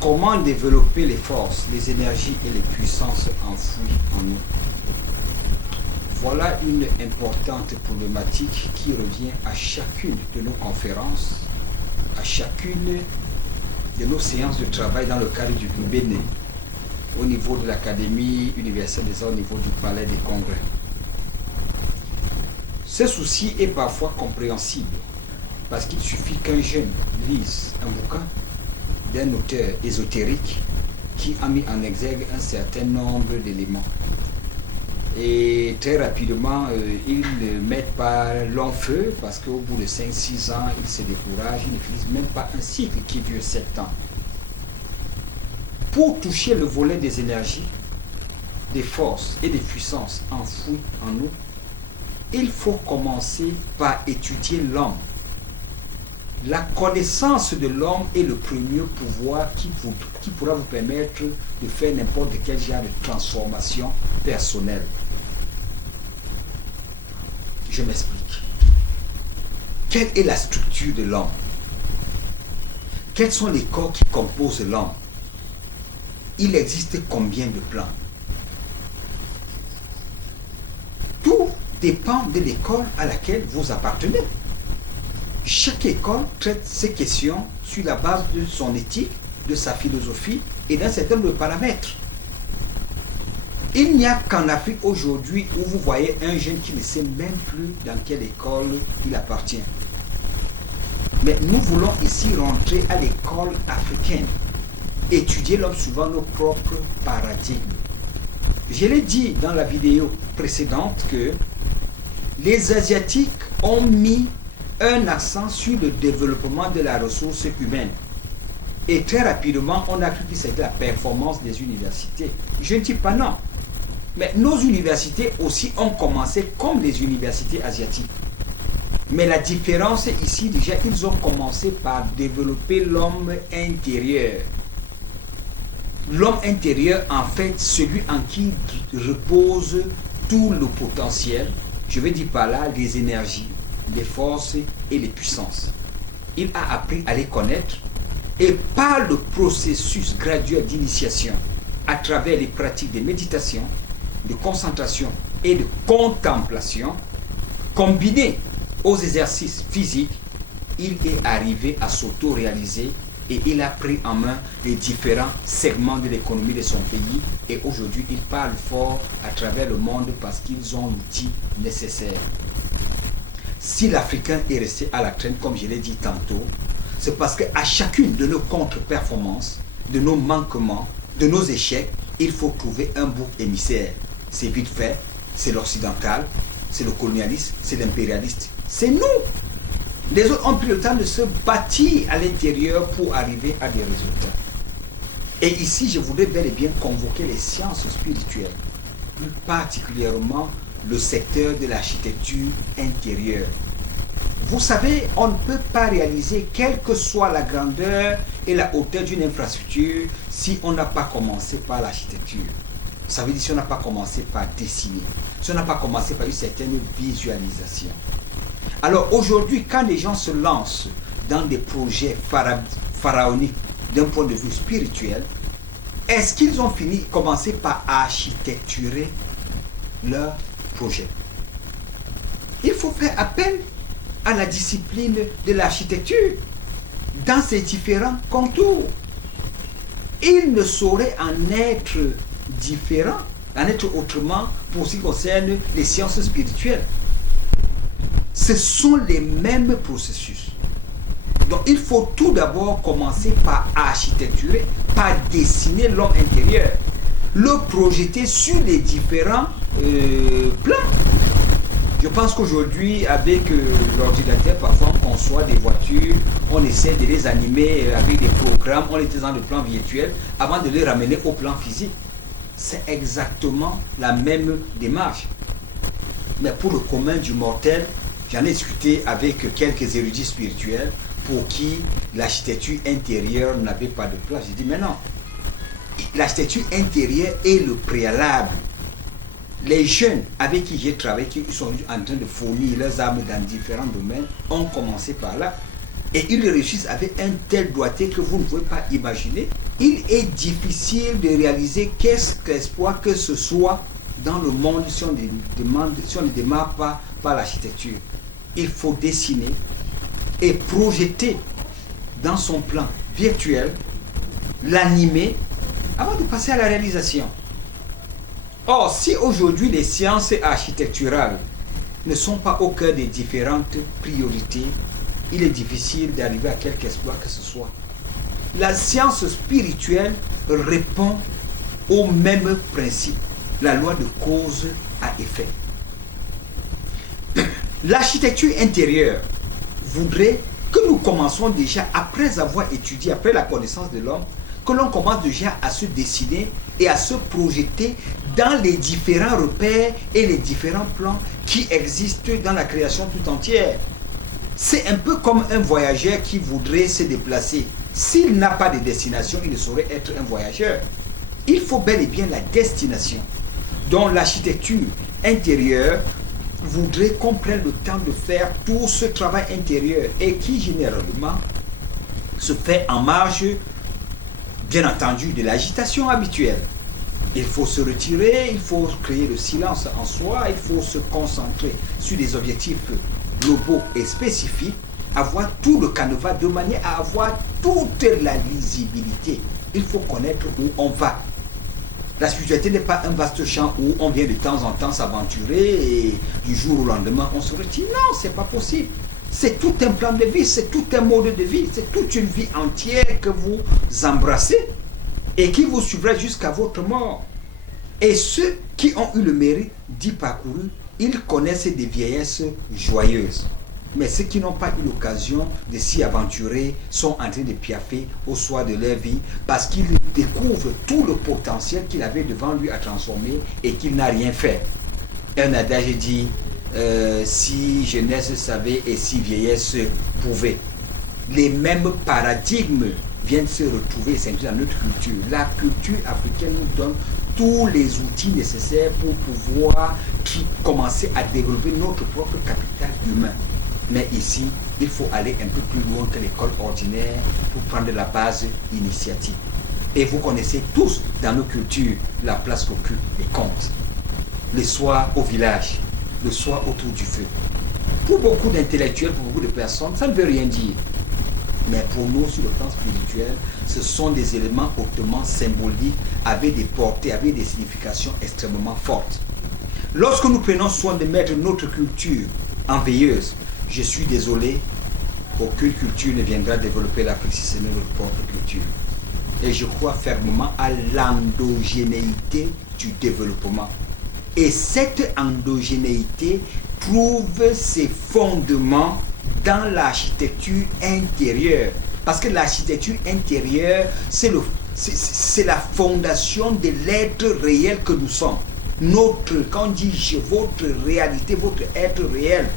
Comment développer les forces, les énergies et les puissances enfouies en nous? Voilà une importante problématique qui revient à chacune de nos conférences, à chacune de nos séances de travail dans le cadre du Bénin, au niveau de l'Académie universelle des arts, au niveau du Palais des Congrès. Ce souci est parfois compréhensible, parce qu'il suffit qu'un jeune lise un bouquin d'un auteur ésotérique qui a mis en exergue un certain nombre d'éléments. Et très rapidement, ils ne mettent pas long feu parce qu'au bout de 5-6 ans, ils se découragent, ils ne finissent même pas un cycle qui dure 7 ans. Pour toucher le volet des énergies, des forces et des puissances enfouies en nous, il faut commencer par étudier l'homme. La connaissance de l'homme est le premier pouvoir qui pourra vous permettre de faire n'importe quel genre de transformation personnelle. Je m'explique. Quelle est la structure de l'homme? Quels sont les corps qui composent l'homme? Il existe combien de plans? Tout dépend de l'école à laquelle vous appartenez. Chaque école traite ces questions sur la base de son éthique, de sa philosophie et d'un certain nombre de paramètres. Il n'y a qu'en Afrique aujourd'hui où vous voyez un jeune qui ne sait même plus dans quelle école il appartient. Mais nous voulons ici rentrer à l'école africaine, étudier l'homme suivant nos propres paradigmes. Je l'ai dit dans la vidéo précédente que les Asiatiques ont mis un accent sur le développement de la ressource humaine. Et très rapidement, on a cru que c'était la performance des universités. Je ne dis pas non. Mais nos universités aussi ont commencé comme les universités asiatiques. Mais la différence ici, déjà, ils ont commencé par développer l'homme intérieur. L'homme intérieur, en fait, celui en qui repose tout le potentiel, je veux dire par là les énergies, les forces et les puissances. Il a appris à les connaître et par le processus graduel d'initiation, à travers les pratiques de méditation, de concentration et de contemplation, combinées aux exercices physiques, il est arrivé à s'auto-réaliser et il a pris en main les différents segments de l'économie de son pays et aujourd'hui il parle fort à travers le monde parce qu'ils ont l'outil nécessaire. Si l'Africain est resté à la traîne, comme je l'ai dit tantôt, c'est parce qu'à chacune de nos contre-performances, de nos manquements, de nos échecs, il faut trouver un bouc émissaire. C'est vite fait, c'est l'occidental, c'est le colonialiste, c'est l'impérialiste. C'est nous. Les autres ont pris le temps de se bâtir à l'intérieur pour arriver à des résultats. Et ici, je voudrais bel et bien convoquer les sciences spirituelles, plus particulièrement le secteur de l'architecture intérieure. Vous savez, on ne peut pas réaliser quelle que soit la grandeur et la hauteur d'une infrastructure si on n'a pas commencé par l'architecture. Ça veut dire si on n'a pas commencé par dessiner, si on n'a pas commencé par une certaine visualisation. Alors aujourd'hui, quand les gens se lancent dans des projets pharaoniques d'un point de vue spirituel, est-ce qu'ils ont commencé par architecturer leur projet? Il faut faire appel à la discipline de l'architecture dans ses différents contours. Il ne saurait en être différent, en être autrement pour ce qui concerne les sciences spirituelles. Ce sont les mêmes processus. Donc il faut tout d'abord commencer par architecturer, par dessiner l'homme intérieur, le projeter sur les différents plans. Je pense qu'aujourd'hui, avec l'ordinateur, parfois on conçoit des voitures, on essaie de les animer avec des programmes, on les met dans le plan virtuel avant de les ramener au plan physique. C'est exactement la même démarche. Mais pour le commun du mortel, j'en ai discuté avec quelques érudits spirituels pour qui l'architecture intérieure n'avait pas de place. J'ai dit, mais non, l'architecture intérieure est le préalable. Les jeunes avec qui j'ai travaillé, qui sont en train de fournir leurs armes dans différents domaines, ont commencé par là. Et ils réussissent avec un tel doigté que vous ne pouvez pas imaginer. il est difficile de réaliser qu'est-ce qu'exploit que ce soit dans le monde si on ne démarre pas par l'architecture. Il faut dessiner et projeter dans son plan virtuel, l'animer avant de passer à la réalisation. Or, si aujourd'hui les sciences architecturales ne sont pas au cœur des différentes priorités, il est difficile d'arriver à quelque exploit que ce soit. La science spirituelle répond au même principe, la loi de cause à effet. L'architecture intérieure voudrait que nous commençons déjà, après avoir étudié, après la connaissance de l'homme, que l'on commence déjà à se dessiner et à se projeter dans les différents repères et les différents plans qui existent dans la création tout entière. C'est un peu comme un voyageur qui voudrait se déplacer. S'il n'a pas de destination, il ne saurait être un voyageur. Il faut bel et bien la destination. Donc l'architecture intérieure voudrait qu'on prenne le temps de faire tout ce travail intérieur et qui généralement se fait en marge, bien entendu, de l'agitation habituelle. Il faut se retirer, il faut créer le silence en soi, il faut se concentrer sur des objectifs globaux et spécifiques, avoir tout le canevas de manière à avoir toute la lisibilité. Il faut connaître où on va. La spiritualité n'est pas un vaste champ où on vient de temps en temps s'aventurer et du jour au lendemain on se retire. Non, c'est pas possible. C'est tout un plan de vie, c'est tout un mode de vie, c'est toute une vie entière que vous embrassez et qui vous suivra jusqu'à votre mort. Et ceux qui ont eu le mérite d'y parcourir, ils connaissent des vieillesses joyeuses. Mais ceux qui n'ont pas eu l'occasion de s'y aventurer sont en train de piaffer au soir de leur vie parce qu'ils découvrent tout le potentiel qu'il avait devant lui à transformer et qu'il n'a rien fait. Un adage dit si jeunesse savait et si vieillesse pouvait. Les mêmes paradigmes viennent se retrouver dans notre culture. La culture africaine nous donne tous les outils nécessaires pour pouvoir commencer à développer notre propre capital humain. Mais ici, il faut aller un peu plus loin que l'école ordinaire pour prendre la base initiatique. Et vous connaissez tous dans nos cultures la place qu'occupent les contes. Le soir au village, le soir autour du feu. Pour beaucoup d'intellectuels, pour beaucoup de personnes, ça ne veut rien dire. Mais pour nous, sur le plan spirituel, ce sont des éléments hautement symboliques, avec des portées, avec des significations extrêmement fortes. Lorsque nous prenons soin de mettre notre culture en veilleuse, je suis désolé, aucune culture ne viendra développer l'Afrique si ce n'est notre propre culture. Et je crois fermement à l'endogénéité du développement. Et cette endogénéité trouve ses fondements dans l'architecture intérieure. Parce que l'architecture intérieure, c'est la fondation de l'être réel que nous sommes. Quand on dit votre réalité, votre être réel,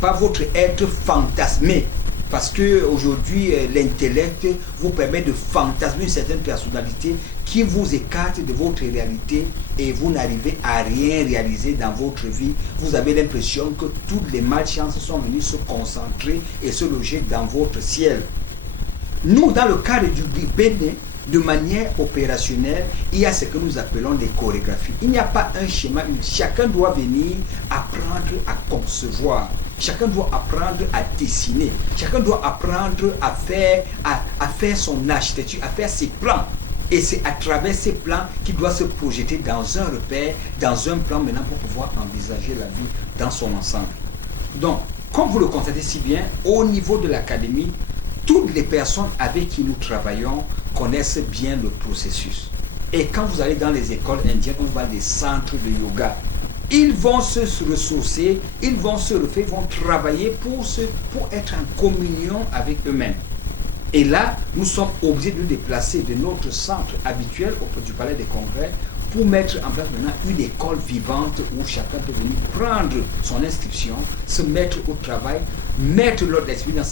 pas votre être fantasmé. Parce qu'aujourd'hui, l'intellect vous permet de fantasmer une certaine personnalité qui vous écarte de votre réalité et vous n'arrivez à rien réaliser dans votre vie. Vous avez l'impression que toutes les malchances sont venues se concentrer et se loger dans votre ciel. Nous, dans le cadre du Bénin, de manière opérationnelle, il y a ce que nous appelons des chorégraphies. Il n'y a pas un schéma unique. Chacun doit venir apprendre à concevoir. Chacun doit apprendre à dessiner. Chacun doit apprendre à faire son architecture, à faire ses plans. Et c'est à travers ces plans qu'il doit se projeter dans un repère, dans un plan maintenant pour pouvoir envisager la vie dans son ensemble. Donc, comme vous le constatez si bien, au niveau de l'académie, toutes les personnes avec qui nous travaillons connaissent bien le processus. Et quand vous allez dans les écoles indiennes, on va des centres de yoga. Ils vont se ressourcer, ils vont se refaire, ils vont travailler pour être en communion avec eux-mêmes. Et là, nous sommes obligés de nous déplacer de notre centre habituel auprès du Palais des Congrès pour mettre en place maintenant une école vivante où chacun peut venir prendre son inscription, se mettre au travail, mettre l'ordre d'esprit dans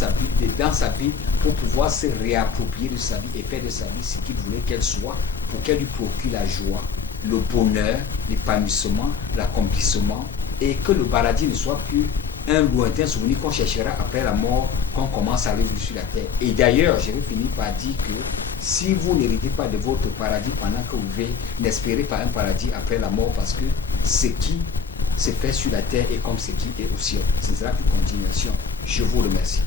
sa vie pour pouvoir se réapproprier de sa vie et faire de sa vie ce qu'il voulait qu'elle soit, pour qu'elle lui procure la joie, le bonheur, l'épanouissement, l'accomplissement et que le paradis ne soit plus un lointain souvenir qu'on cherchera après la mort, qu'on commence à vivre sur la terre. Et d'ailleurs, je vais finir par dire que si vous n'héritez pas de votre paradis pendant que vous vivez, n'espérez pas un paradis après la mort, parce que ce qui se fait sur la terre est comme ce qui est au ciel. Ce sera une continuation. Je vous remercie.